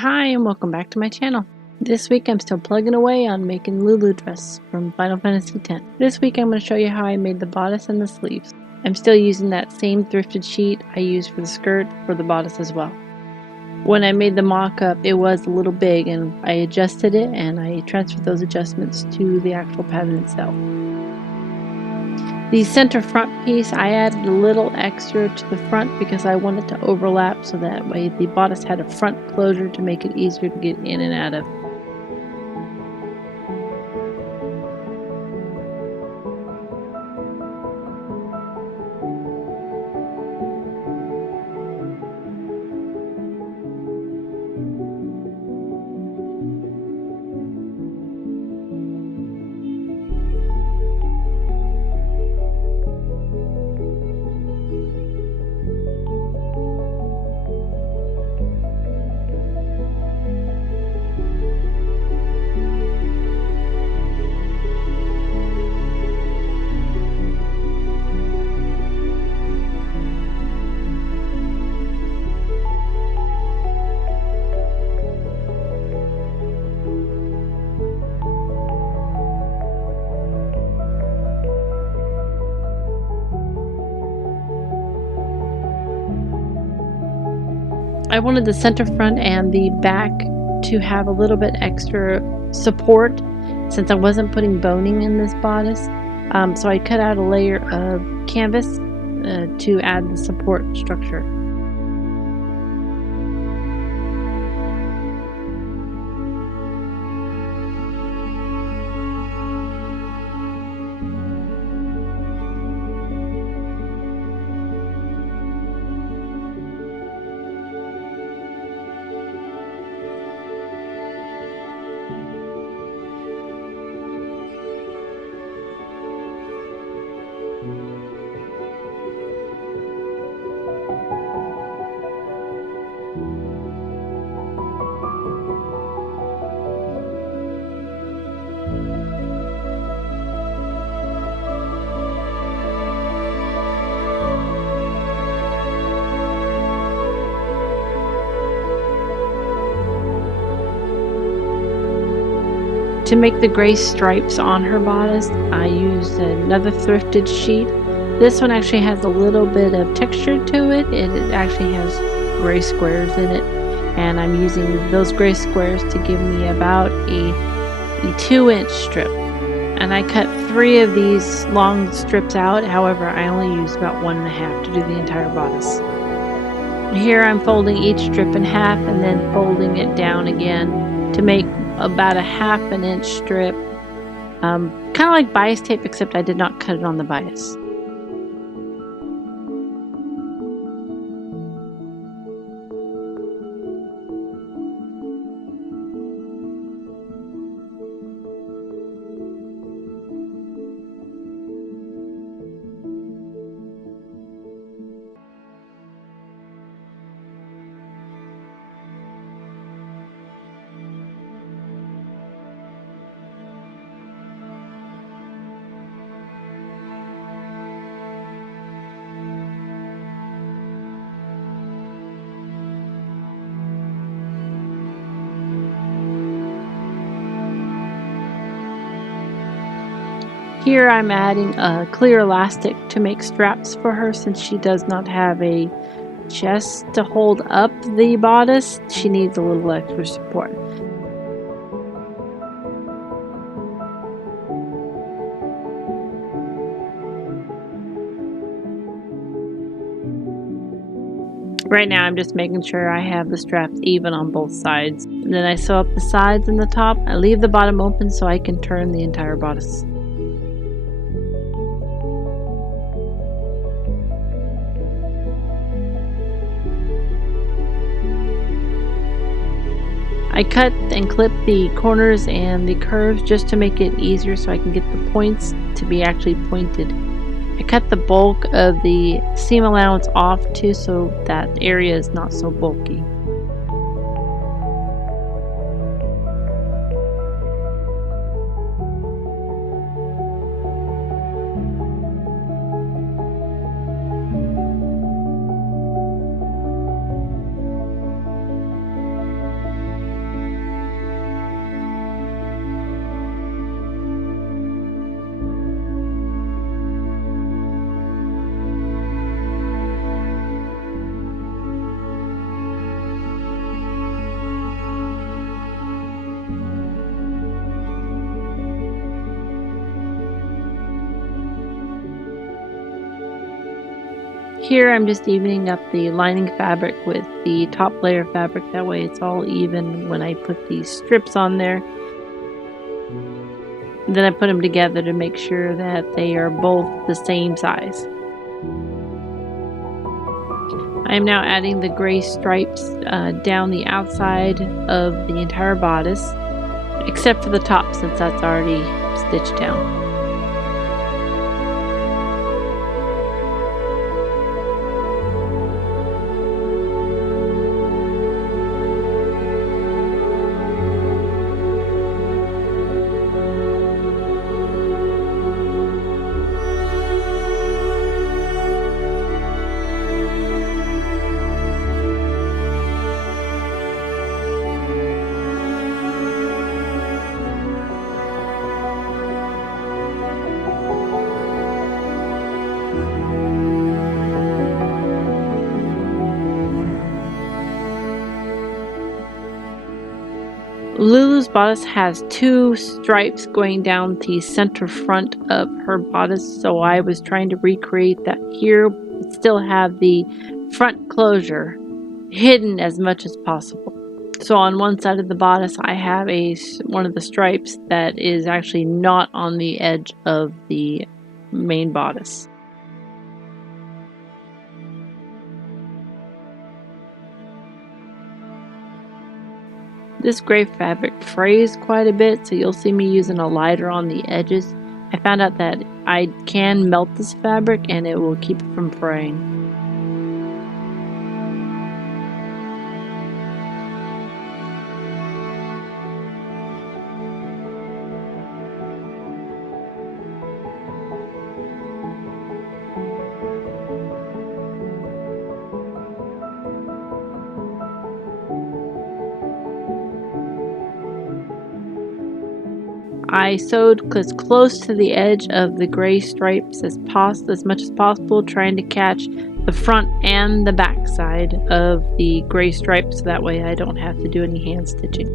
Hi and welcome back to my channel. This week I'm still plugging away on making Lulu Dress from Final Fantasy X. This week I'm going to show you how I made the bodice and the sleeves. I'm still using that same thrifted sheet I used for the skirt for the bodice as well. When I made the mock-up it was a little big and I adjusted it and I transferred those adjustments to the actual pattern itself. The center front piece, I added a little extra to the front because I wanted to overlap so that way the bodice had a front closure to make it easier to get in and out of. I wanted the center front and the back to have a little bit extra support since I wasn't putting boning in this bodice. So I cut out a layer of canvas to add the support structure. To make the gray stripes on her bodice, I used another thrifted sheet. This one actually has a little bit of texture to it. It actually has gray squares in it, and I'm using those gray squares to give me about a 2-inch strip. And I cut 3 of these long strips out. However, I only used about 1.5 to do the entire bodice. Here I'm folding each strip in half and then folding it down again to make about a 1/2 inch strip, kind of like bias tape, except I did not cut it on the bias. Here I'm adding a clear elastic to make straps for her since she does not have a chest to hold up the bodice. She needs a little extra support. Right now I'm just making sure I have the straps even on both sides. And then I sew up the sides and the top. I leave the bottom open so I can turn the entire bodice. I cut and clip the corners and the curves just to make it easier so I can get the points to be actually pointed. I cut the bulk of the seam allowance off too so that area is not so bulky. Here I'm just evening up the lining fabric with the top layer fabric, that way it's all even when I put these strips on there. Then I put them together to make sure that they are both the same size. I am now adding the gray stripes down the outside of the entire bodice, except for the top since that's already stitched down. Lulu's bodice has two stripes going down the center front of her bodice, so I was trying to recreate that here, but still have the front closure hidden as much as possible. So on one side of the bodice I have one of the stripes that is actually not on the edge of the main bodice. This gray fabric frays quite a bit, so you'll see me using a lighter on the edges. I found out that I can melt this fabric and it will keep it from fraying. I sewed as close to the edge of the gray stripes as much as possible, trying to catch the front and the back side of the gray stripes so that way I don't have to do any hand stitching.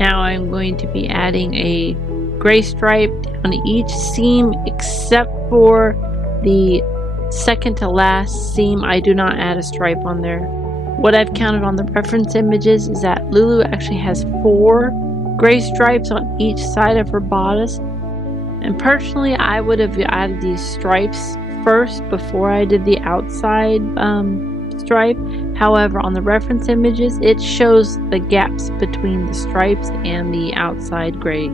Now I'm going to be adding a gray stripe on each seam except for the second to last seam. I do not add a stripe on there. What I've counted on the reference images is that Lulu actually has 4 gray stripes on each side of her bodice. And personally, I would have added these stripes first before I did the outside stripe. However, on the reference images, it shows the gaps between the stripes and the outside gray.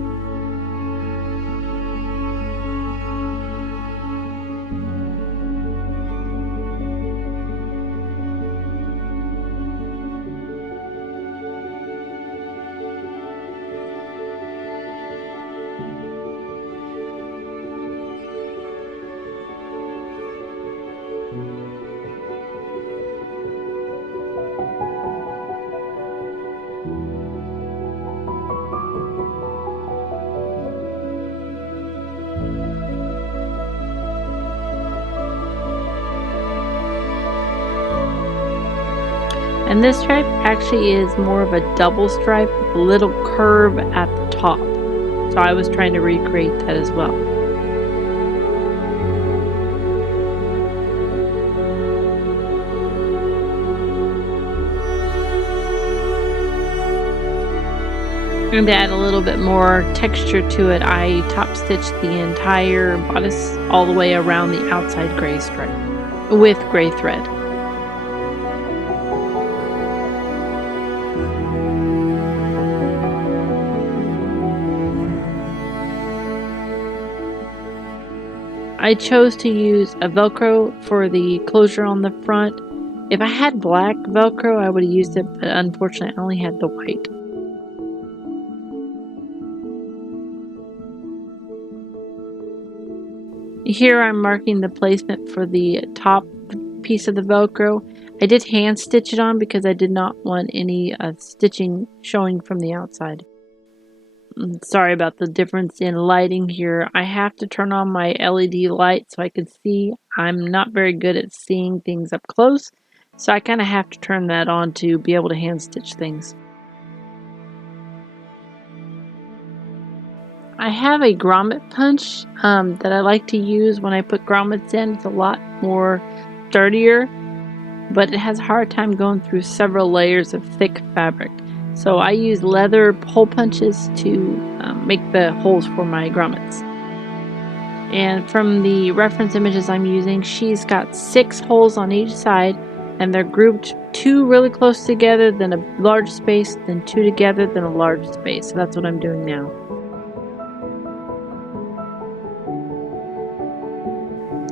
And this stripe actually is more of a double stripe with a little curve at the top. So I was trying to recreate that as well. And to add a little bit more texture to it, I top stitched the entire bodice all the way around the outside gray stripe with gray thread. I chose to use a Velcro for the closure on the front. If I had black Velcro, I would have used it, but unfortunately I only had the white. Here I'm marking the placement for the top piece of the Velcro. I did hand stitch it on because I did not want any stitching showing from the outside. Sorry about the difference in lighting here. I have to turn on my LED light so I can see. I'm not very good at seeing things up close, so I kind of have to turn that on to be able to hand stitch things. I have a grommet punch that I like to use when I put grommets in. It's a lot more sturdier, but it has a hard time going through several layers of thick fabric. So I use leather hole punches to make the holes for my grommets. And from the reference images I'm using, she's got 6 holes on each side, and they're grouped 2 really close together, then a large space, then 2 together, then a large space. So that's what I'm doing now.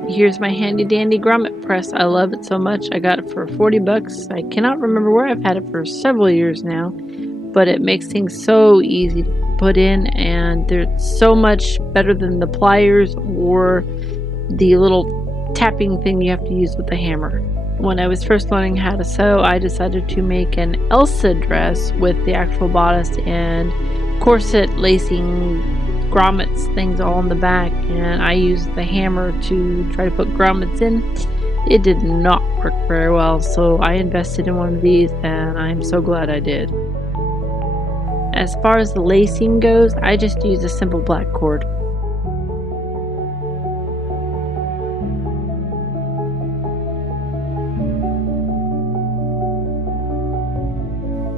Here's my handy dandy grommet press. I love it so much. I got it for 40 bucks. I cannot remember where. I've had it for several years now, but it makes things so easy to put in, and they're so much better than the pliers or the little tapping thing you have to use with the hammer. When I was first learning how to sew, I decided to make an Elsa dress with the actual bodice and corset lacing grommets things all in the back, and I used the hammer to try to put grommets in. It did not work very well, so I invested in one of these, and I'm so glad I did. As far as the lacing goes, I just use a simple black cord.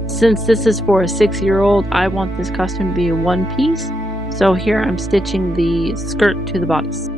Since this is for a 6-year-old, I want this costume to be one piece. So here I'm stitching the skirt to the bodice.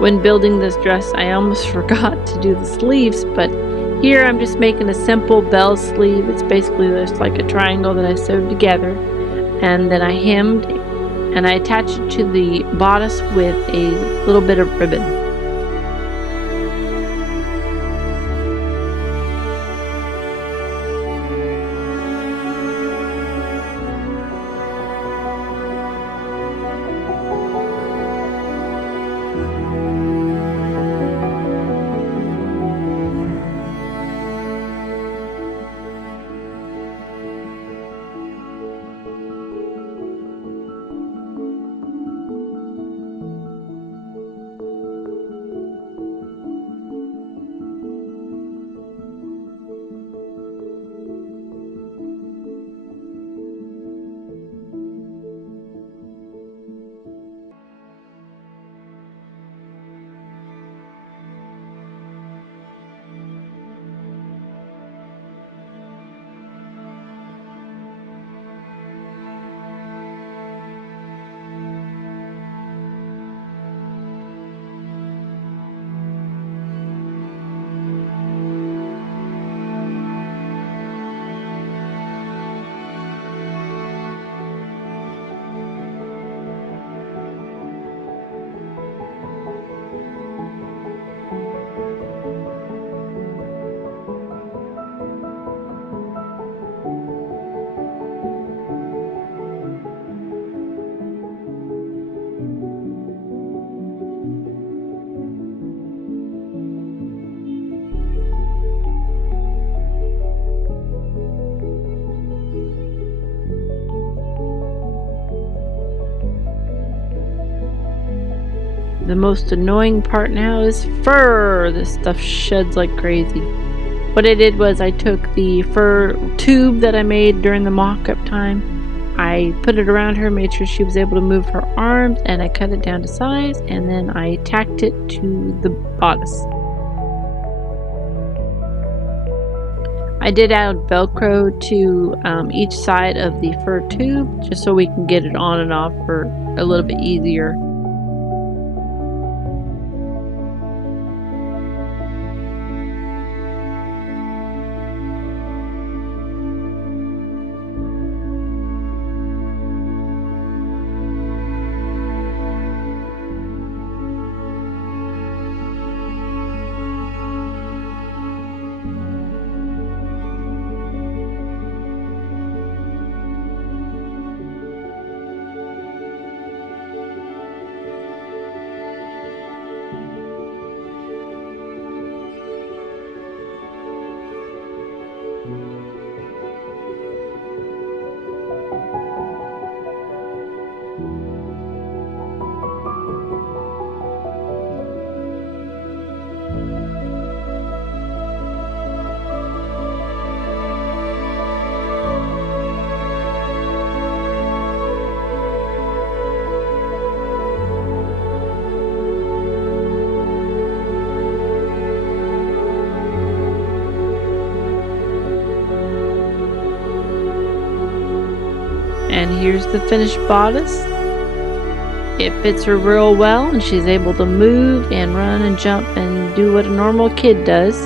When building this dress, I almost forgot to do the sleeves, but here I'm just making a simple bell sleeve. It's basically just like a triangle that I sewed together, and then I hemmed and I attached it to the bodice with a little bit of ribbon. The most annoying part now is fur. This stuff sheds like crazy. What I did was I took the fur tube that I made during the mock-up time. I put it around her, made sure she was able to move her arms, and I cut it down to size, and then I tacked it to the bodice. I did add Velcro to each side of the fur tube just so we can get it on and off for a little bit easier. And here's the finished bodice. It fits her real well, and she's able to move and run and jump and do what a normal kid does.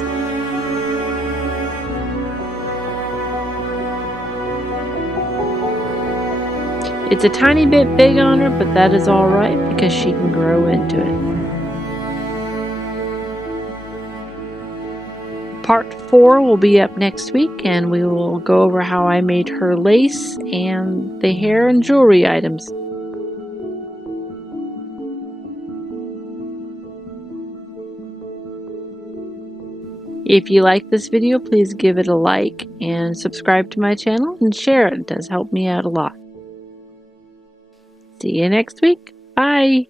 It's a tiny bit big on her, but that is alright because she can grow into it. Part 4 will be up next week, and we will go over how I made her lace and the hair and jewelry items. If you like this video, please give it a like and subscribe to my channel and share it. It does help me out a lot. See you next week. Bye.